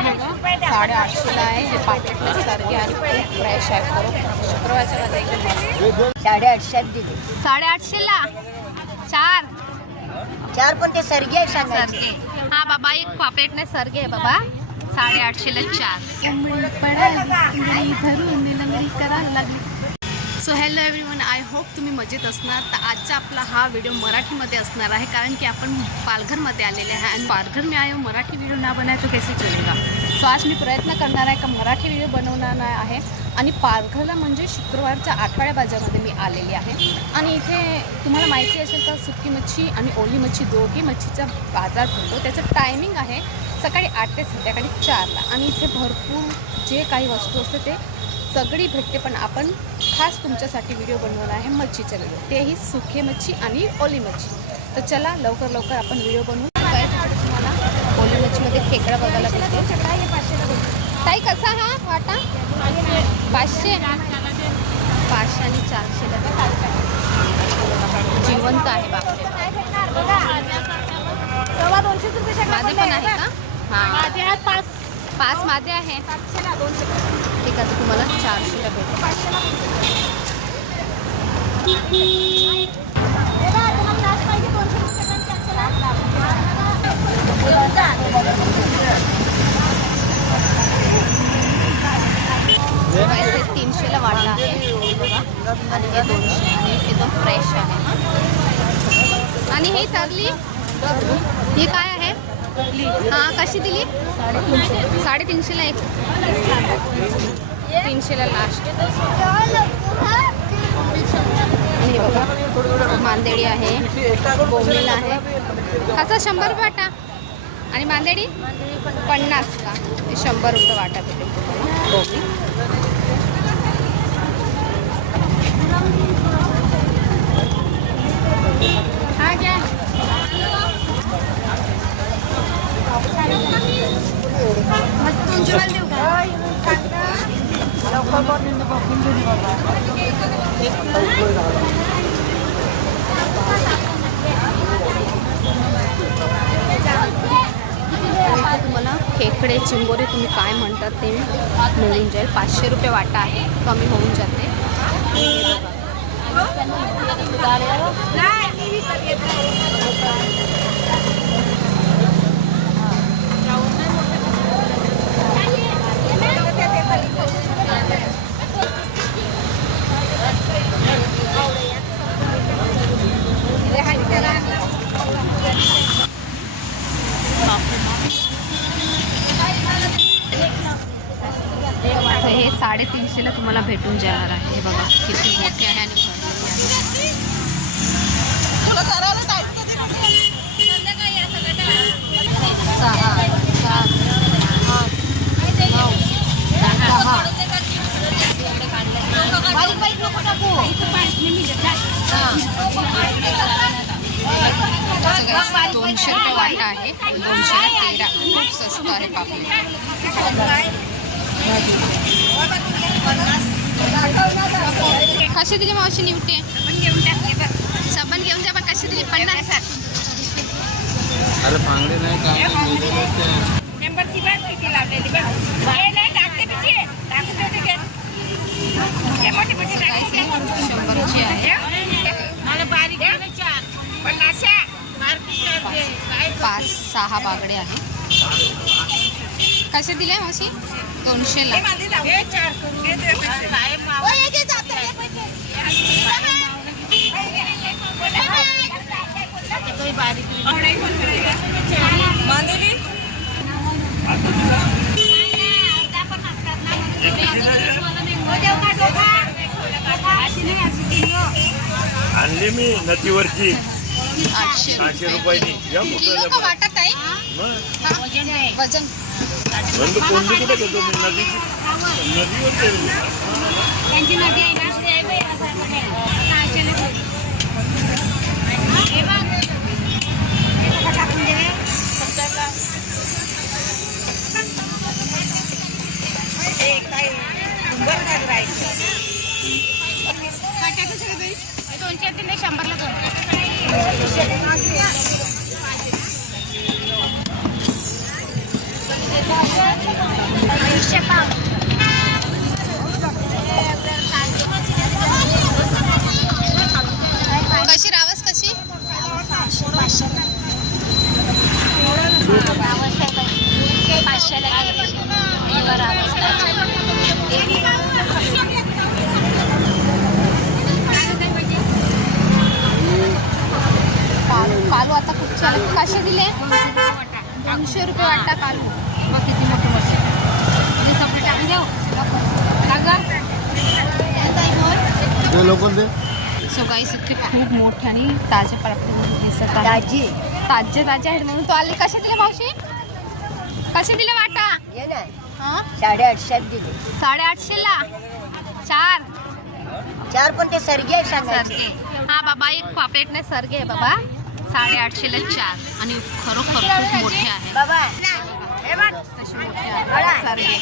850ला आहे हे पाकिटला सारखे आणि खूप फ्रेश आहे खरं शुक्रवारच्या बाजार एकदम मस्त 850 दिली 850ला चार पण ते सरगी आहे सांगायचे सरगे हा बाबा एक पापलेटने सरगे आहे बाबा 850ला 4 so hello everyone I hope तुम्ही मजेत असणार. तर आजचा आपला हा व्हिडिओ मराठीमध्ये असणार आहे कारण की आपण पालघरमध्ये आलेले आहे आणि पालघर में आए मराठी व्हिडिओ ना बनाए तो कैसे चलेगा. सो आज मी प्रयत्न करणार आहे का मराठी व्हिडिओ बनवणार आहे आणि पालघरला म्हणजे शुक्रवारच्या आठवड्या बाजारामध्ये मी आलेली आहे आणि इथे तुम्हाला माहिती असेल तर सुकी मच्छी आणि ओली मच्छी दोघी मच्छीचा बाजार भरतो. त्याचं टायमिंग आहे सकाळी 8 ते संध्याकाळी 4ला आणि इथे भरपूर जे काही वस्तू असते ते सगळी भेटते. पण आपण खास तुमच्यासाठी व्हिडिओ बनवणार आहे मच्छीच्या व्हिडिओ तेही सुके मच्छी आणि ओली मच्छी. तर चला लवकर आपण व्हिडिओ बनवू. काय तुम्हाला ओली मच्छीमध्ये खेकडा बघायला भेटतो. ताई कसा हा वाटा 500 आणि 400ला जिवंत आहे बापरे. मादे पण आहे का हां 5 मादे आहे ठीक आहे. तुम्हाला 400ला भेटेल. पैसे 300ला वाटला आहे आणि हे 200 आणि एकदम फ्रेश आहे. आणि हे तरली ही काय आहे हां कशी दिली 350ला एक 300ला लास्ट. हे बघा मांदेडी आहे बोंबील आहे कसा 100 रुपये वाटा आणि मांदेडी 50 का 100 रुपये वाटा भेटेल तुम्हाला बोंबील. हा घ्या तुम्हाला खेकडे चिंबोरी तुम्ही काय म्हणतात ते मिळून जाईल. 500 रुपये वाटा आहे कमी होऊन जाते. हे 350ला तुम्हाला भेटून जाणार आहे. हे बघा किती मोठे आहे आणि भरलेली 200 रुपये वाटा आहे 213 खूप स्वस्त आहे पापलेट. कशी दिली मावशी निवटे साबण घेऊन जा पण कशी दिली 50. अरे पांगडे नाही काय मेंबरची बात किती लावलेली बघ हे नाही टाकते पिचे टाकून देते के हे मोठी मोठी टाकते 100ची आहे. मला बारीक आहे 50 5-6 बागडे आहे. कसे दिले मावशी 200ला. हे 4 करून घेते काय मावा हे घे जाते कोई बारीक मांदेली आणले मी नदीवरची 800 रुपयानी किलो का वाटत आहे वजन कोंबडी कुठे घेतो मी नदीवर त्यांची नदी आहे ना टाकून दे काय सुंदर राहायचं 200 दिले 100ला 2. कशी रावस कशी? कालू आता खूप छान कसे दिले? 200 रुपये वाटा कालू. बघ किती मोठं मशीन हे कपडे टाकून देऊ सो गाईस इथे खूप मोठ्याने ताजे पापड दिसत आहे. दाजी ताजे आहेत म्हणून तो आले. कसे दिले मावशी? कसे दिले वाटा? ये ना हा 850 दिले. 850 ला 4 4 पण ते सरगे सांगायचे. सरगे. हा बाबा एक पापलेट नाही सरगे आहे बाबा. 850 ला 4 आणि खरोखर खूप मोठे आहे. बाबा हे बघ तसे मोठे आहे सरगे.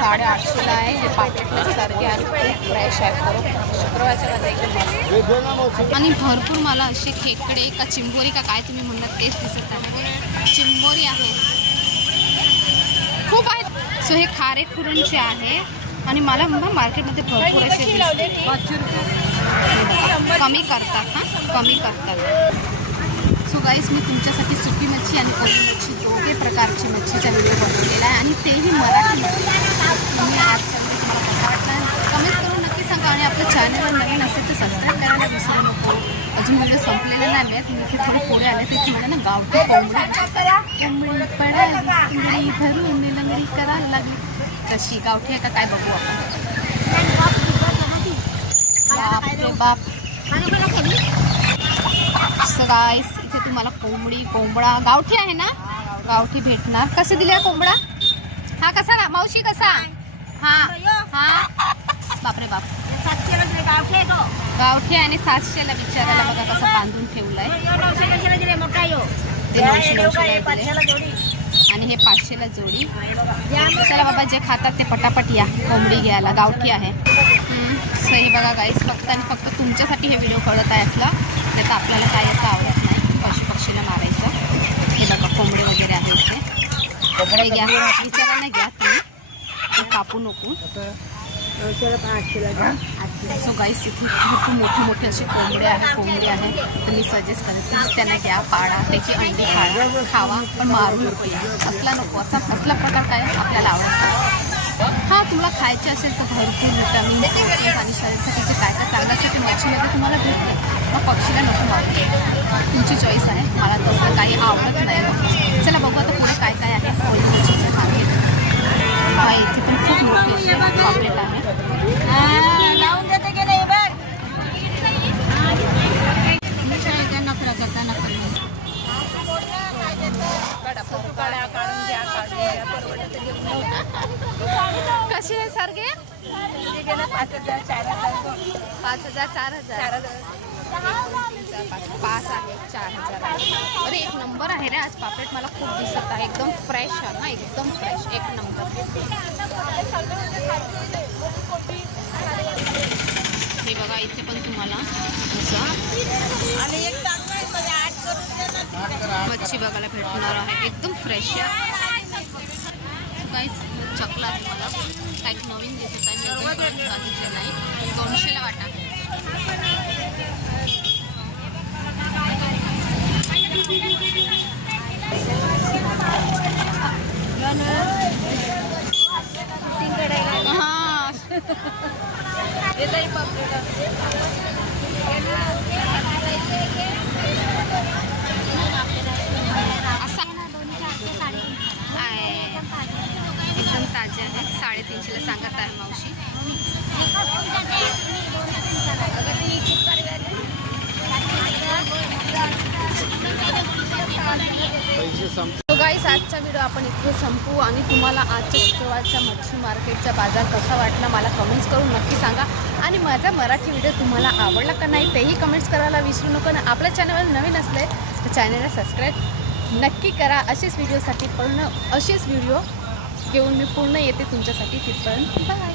850 ला आहे हे पापलेटला सरगे आणि खूप फ्रेश आहे खरोखर. शुक्रवारच्या बाजार एकदम मस्त. आणि भरपूर मला असे खेकडे का चिंबोरी का काय तुम्ही म्हणणार तेच दिसत आहे. चिंबोरी आहे खूप आहेत. सो हे खारे खुरणचे आहे आणि मला मार्केटमध्ये भरपूर असे दिसते. कमी करतात हां कमी करतात. सो गाईस मी तुमच्यासाठी सुकी मच्छी आणि कोळी मच्छी दोघे प्रकारची मच्छीचा व्हिडिओ बनवलेला आहे आणि तेही मराठीमध्ये. तुम्ही आजच्या व्हिडिओ तुम्हाला कसा वाटला कमेंट करून नक्की सांगा आणि आपलं चॅनलवर नवीन असेल तर सबस्क्राईब करायला विसरू नको. अजून व्हिडिओ संपलेले नाही आहेत. मी इथे थोडे पुढे आले तर तुम्हाला ना गावठी कोंबडी पडायला धरून लंगडी करायला लागली. कशी गावठी आहे का काय बघू आपण. बाप रे बाप. सो गाईस इथे तुम्हाला कोंबडा गावठी आहे ना गावठी भेटणार. कसे दिले कोंबडा? हा कसा ना मावशी कसा? हा हा बापरे बाप. गावठी आणि 700ला विचारायला बघा कसं बांधून ठेवलंय. ते 900ला दिले आणि हे 500ला जोडी. चला बाबा जे खातात ते पटापट या कोंबडी घ्यायला. गावठी आहे. सो हे बघा गाईस फक्त आणि फक्त तुमच्यासाठी हे व्हिडिओ कळत आहे असला नाही तर आपल्याला काय असं आवडत नाही पक्षीला मारायचं. हे बघा कोंबडे वगैरे आहे इथे. कोंबडे घ्या विचारायला घ्या तुम्ही कापू नको. सो गाईस इथे खूप मोठे असे कोंबडे आहे तर मी सजेस्ट करते प्लीज त्यांना घ्या पाळा त्याची अंडी खावा पण मारू नको या असला नको. असला प्रकार काय आपल्याला आवडतं. हां तुम्हाला खायचे असेल तर भरपूर विटामिन प्रोटीन आणि शरीरासाठी जे काय चांगलं असेल ते मच्छीमध्ये तुम्हाला भेटते. मग पक्षीला नको मारू. तुमची चॉईस आहे. मला तसं काही आवडत नाही. चला बघू आता पुढे काय काय आहे कोळी मच्छीचं मार्केट. हा इथे पण खूप मोठे पापलेट आहे. लावून देते की नाही बघ. नखरा करता नखरा कशी आहे सरगे? 5,000 5,000 4,000 5 आहे 4,000. अरे एक नंबर आहे रे आज पापलेट. मला खूप दिसत आहे एकदम फ्रेश आहे ना एकदम फ्रेश एक नंबर. हे बघा इथे पण तुम्हाला मच्छी बघायला भेटणार आहे एकदम फ्रेश आहे. काहीच चकला आहे मला काही नवीन दिसत आहे. नाही 200ला वाटा. हां एकदम ताजे आहे. 350ला सांगत आहे मावशी. तो गाईस आजचा व्हिडिओ आपण इथे संपवू आणि तुम्हाला आजच्या शुक्रवारच्या मच्छी मार्केटचा बाजार कसा वाटला मला कमेंट्स करून नक्की सांगा. आणि माझा मराठी व्हिडिओ तुम्हाला आवडला का नाही तेही कमेंट्स करायला विसरू नका. आणि आपल्या चॅनलवर नवीन असले तर चॅनलला सबस्क्राईब नक्की करा. असेच व्हिडिओसाठी असेच व्हिडिओ घेऊन मी पूर्ण येते तुमच्यासाठी. तिथपर्यंत बाय.